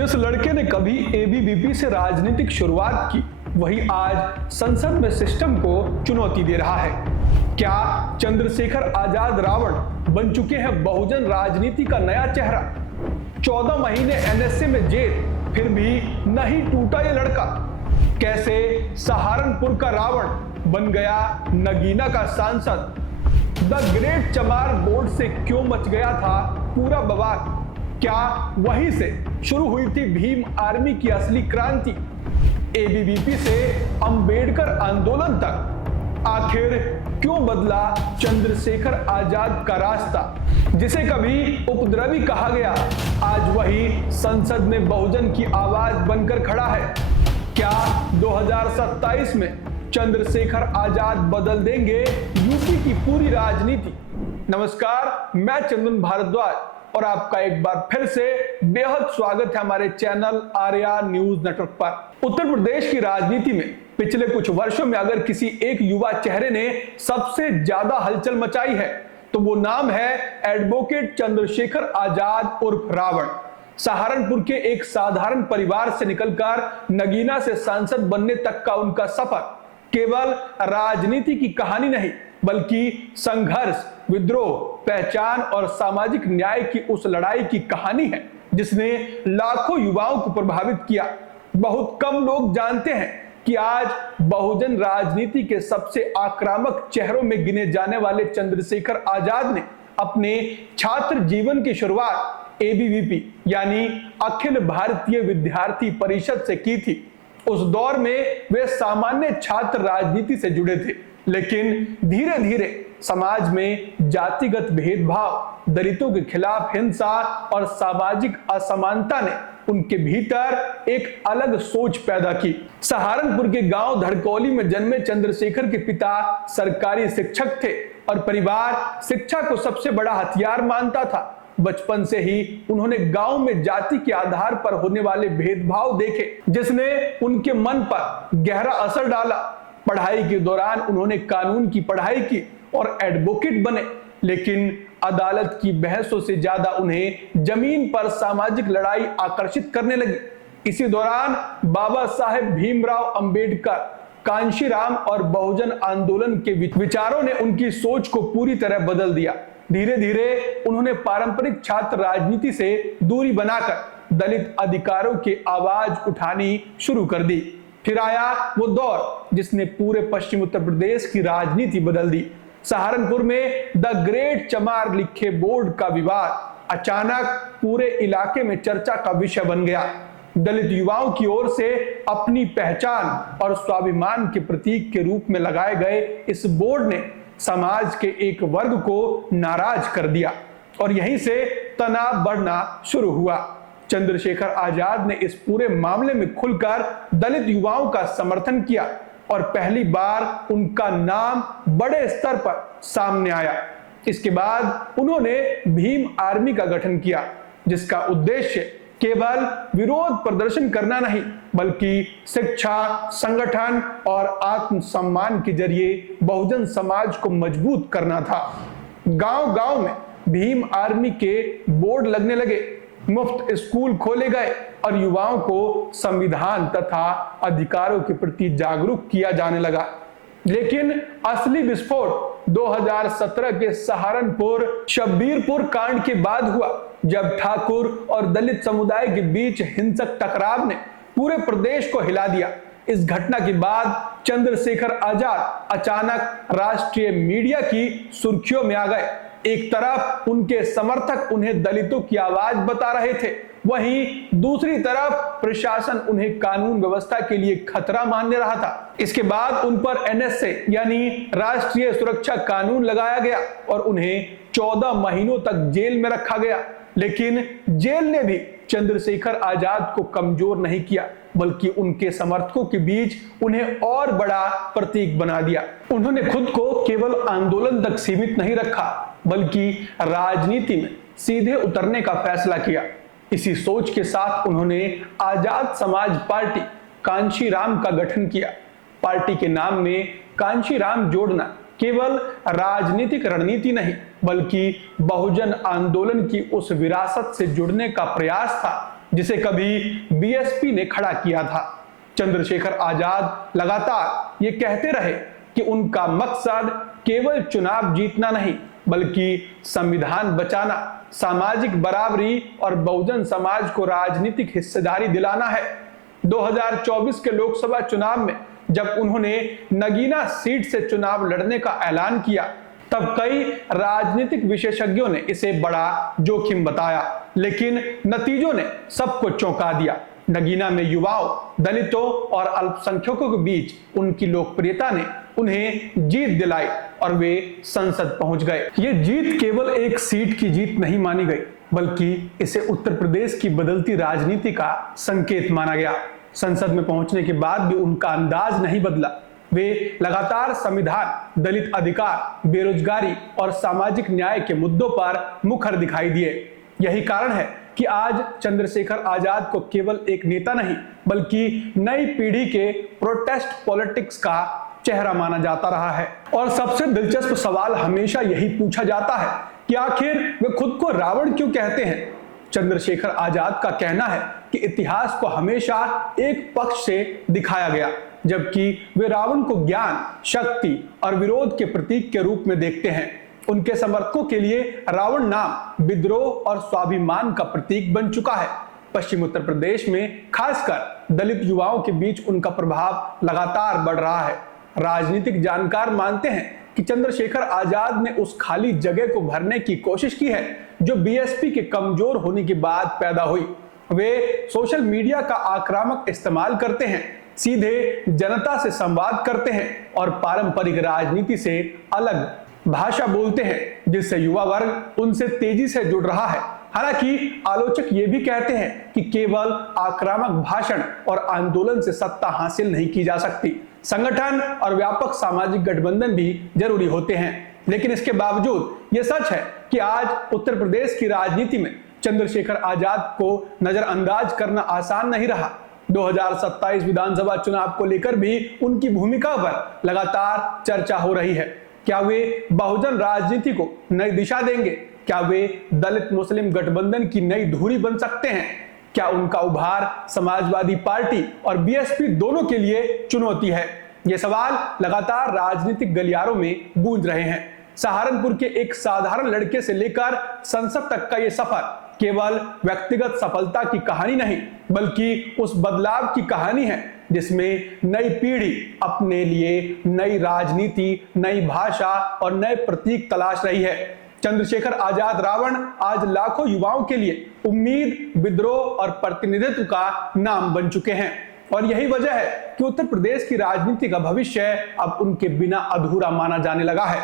जिस लड़के ने कभी एबीवीपी से राजनीतिक शुरुआत की, वही आज संसद में सिस्टम को चुनौती दे रहा है। क्या चंद्रशेखर आजाद रावण बन चुके हैं बहुजन राजनीति का नया चेहरा? 14 महीने एनएसए में जेल, फिर भी नहीं टूटा ये लड़का। कैसे सहारनपुर का रावण बन गया नगीना का सांसद? द ग्रेट चमार बोर्ड से क्यों मच गया था पूरा बवाल? क्या वहीं से शुरू हुई थी भीम आर्मी की असली क्रांति? एबीवीपी से अंबेडकर आंदोलन तक आखिर क्यों बदला चंद्रशेखर आजाद का रास्ता? जिसे कभी उपद्रवी कहा गया, आज वही संसद में बहुजन की आवाज बनकर खड़ा है। क्या 2027 में चंद्रशेखर आजाद बदल देंगे यूपी की पूरी राजनीति? नमस्कार, मैं चंदन भारद्वाज और आपका एक बार फिर से बेहद स्वागत है हमारे चैनल आर्या न्यूज नेटवर्क पर। उत्तर प्रदेश की राजनीति में पिछले कुछ वर्षों में अगर किसी एक युवा चेहरे ने सबसे ज्यादा हलचल मचाई है तो वो नाम है एडवोकेट चंद्रशेखर आजाद उर्फ रावण। सहारनपुर के एक साधारण परिवार से निकलकर नगीना से सांसद बनने तक का उनका सफर केवल राजनीति की कहानी नहीं, बल्कि संघर्ष, विद्रोह, पहचान और सामाजिक न्याय की उस लड़ाई की कहानी है जिसने लाखों युवाओं को प्रभावित किया। बहुत कम लोग जानते हैं कि आज बहुजन राजनीति के सबसे आक्रामक चेहरों में गिने जाने वाले चंद्रशेखर आजाद ने अपने छात्र जीवन की शुरुआत एबीवीपी यानी अखिल भारतीय विद्यार्थी परिषद से की थी। उस दौर में वे सामान्य छात्र राजनीति से जुड़े थे, लेकिन धीरे धीरे समाज में जातिगत भेदभाव, दलितों के खिलाफ हिंसा और सामाजिक असमानता ने उनके भीतर एक अलग सोच पैदा की। सहारनपुर के गांव धड़कौली में जन्मे चंद्रशेखर के पिता सरकारी शिक्षक थे और परिवार शिक्षा को सबसे बड़ा हथियार मानता था। बचपन से ही उन्होंने गांव में जाति के आधार पर होने वाले भेदभाव देखे, जिसने उनके मन पर गहरा असर डाला। पढ़ाई के दौरान उन्होंने कानून की पढ़ाई की और एडवोकेट बने, लेकिन अदालत की बहसों से ज्यादा उन्हें जमीन पर सामाजिक लड़ाई आकर्षित करने लगी। इसी दौरान बाबा साहेब भीमराव अंबेडकर, कांशीराम और बहुजन आंदोलन के विचारों ने उनकी सोच को पूरी तरह बदल दिया। धीरे धीरे उन्होंने पारंपरिक छात्र राजनीति से दूरी बनाकर दलित अधिकारों की आवाज उठानी शुरू कर दी। फिर आया वो दौर जिसने पूरे पश्चिम उत्तर प्रदेश की राजनीति बदल दी। सहारनपुर में द ग्रेट चमार लिखे बोर्ड का विवाद अचानक पूरे इलाके में चर्चा का विषय बन गया। दलित युवाओं की ओर से अपनी पहचान और स्वाभिमान के प्रतीक के रूप में लगाए गए इस बोर्ड ने समाज के एक वर्ग को नाराज कर दिया और यहीं से तनाव बढ़ना शुरू हुआ। चंद्रशेखर आजाद ने इस पूरे मामले में खुलकर दलित युवाओं का समर्थन किया और पहली बार उनका नाम बड़े स्तर पर सामने आया। इसके बाद उन्होंने भीम आर्मी का गठन किया, जिसका उद्देश्य केवल विरोध प्रदर्शन करना नहीं, बल्कि शिक्षा, संगठन और आत्मसम्मान के जरिए बहुजन समाज को मजबूत करना था। गांव-गांव में भीम आर्मी के बोर्ड लगने लगे, मुफ्त स्कूल खोले गए और युवाओं को संविधान तथा अधिकारों के प्रति जागरूक किया जाने लगा। लेकिन असली विस्फोट 2017 के सहारनपुर शब्बीरपुर कांड के बाद हुआ, जब ठाकुर और दलित समुदाय के बीच हिंसक टकराव ने पूरे प्रदेश को हिला दिया। इस घटना के बाद चंद्रशेखर आजाद अचानक राष्ट्रीय मीडिया की सुर्खियों में आ गए। एक तरफ उनके समर्थक उन्हें दलितों की आवाज बता रहे थे, वहीं दूसरी तरफ प्रशासन उन्हें कानून व्यवस्था के लिए खतरा मानने रहा था। इसके बाद उन पर एनएसए यानी राष्ट्रीय सुरक्षा कानून लगाया गया और उन्हें 14 महीनों तक जेल में रखा गया। लेकिन जेल ने भी चंद्रशेखर आजाद को कमजोर नहीं किया, बल्कि उनके समर्थकों के बीच उन्हें और बड़ा प्रतीक बना दिया। उन्होंने खुद को केवल आंदोलन तक सीमित नहीं रखा, बल्कि राजनीति में सीधे उतरने का फैसला किया। इसी सोच के साथ उन्होंने आजाद समाज पार्टी कांशीराम का गठन किया। पार्टी के नाम में कांशीराम जोड़ना केवल राजनीतिक रणनीति नहीं, बल्कि बहुजन आंदोलन की उस विरासत से जुड़ने का प्रयास था जिसे कभी बीएसपी ने खड़ा किया था। चंद्रशेखर आजाद लगातार ये कहते रहे कि उनका मकसद केवल चुनाव जीतना नहीं बल्कि संविधान बचाना, सामाजिक बराबरी और बहुजन समाज को राजनीतिक हिस्सेदारी दिलाना है। 2024 के लोकसभा चुनाव में जब उन्होंने नगीना सीट से चुनाव लड़ने का ऐलान किया तब कई राजनीतिक विशेषज्ञों ने इसे बड़ा जोखिम बताया, लेकिन नतीजों ने सबको चौंका दिया। नगीना में युवाओं, दलितों और अल्पसंख्यकों के बीच उनकी लोकप्रियता ने उन्हें जीत दिलाई और वे संसद पहुंच गए। ये जीत केवल एक सीट की जीत नहीं मानी गई बल्कि इसे उत्तर प्रदेश की बदलती राजनीति का संकेत माना गया। संसद में पहुंचने के बाद भी उनका अंदाज नहीं बदला। वे लगातार संविधान, दलित अधिकार, बेरोजगारी और सामाजिक न्याय के मुद्दों पर मुखर दिखाई दिए। यही कारण है कि आज चंद्रशेखर आजाद को केवल एक नेता नहीं बल्कि नई पीढ़ी के प्रोटेस्ट पॉलिटिक्स का चेहरा माना जाता रहा है। और सबसे दिलचस्प सवाल हमेशा यही पूछा जाता है कि आखिर वे खुद को रावण क्यों कहते हैं। चंद्रशेखर आजाद का कहना है कि इतिहास को हमेशा एक पक्ष से दिखाया गया, जबकि वे रावण को ज्ञान, शक्ति और विरोध के प्रतीक के रूप में देखते हैं। उनके समर्थकों के लिए रावण नाम विद्रोह और स्वाभिमान का प्रतीक बन चुका है। पश्चिम उत्तर प्रदेश में खासकर दलित युवाओं के बीच उनका प्रभाव लगातार बढ़ रहा है। राजनीतिक जानकार मानते हैं कि चंद्रशेखर आजाद ने उस खाली जगह को भरने की कोशिश की है जो बीएसपी के कमजोर होने के बाद पैदा हुई। वे सोशल मीडिया का आक्रामक इस्तेमाल करते हैं, सीधे जनता से संवाद करते हैं और पारंपरिक राजनीति से अलग भाषा बोलते हैं, जिससे युवा वर्ग उनसे तेजी से जुड़ रहा है। हालांकि आलोचक ये भी कहते हैं कि केवल आक्रामक भाषण और आंदोलन से सत्ता हासिल नहीं की जा सकती। संगठन और व्यापक सामाजिक गठबंधन भी जरूरी होते हैं। लेकिन इसके बावजूद ये सच है कि आज उत्तर प्रदेश की राजनीति में चंद्रशेखर आजाद को नजरअंदाज करना आसान नहीं रहा। 2027 विधानसभा चुनाव को लेकर भी उनकी भूमिका पर लगातार चर्चा हो रही है। क्या वे बहुजन राजनीति को नई दिशा देंगे? क्या वे दलित मुस्लिम गठबंधन की नई धुरी बन सकते हैं? क्या उनका उभार समाजवादी पार्टी और बीएसपी दोनों के लिए चुनौती है? ये सवाल लगातार राजनीतिक गलियारों में गूंज रहे हैं। सहारनपुर के एक साधारण लड़के से लेकर संसद तक का ये सफर केवल व्यक्तिगत सफलता की कहानी नहीं बल्कि उस बदलाव की कहानी है जिसमें नई पीढ़ी अपने लिए नई राजनीति, नई भाषा और नए प्रतीक तलाश रही है। चंद्रशेखर आजाद रावण आज लाखों युवाओं के लिए उम्मीद, विद्रोह और प्रतिनिधित्व का नाम बन चुके हैं। और यही वजह है कि उत्तर प्रदेश की राजनीति का भविष्य अब उनके बिना अधूरा माना जाने लगा है।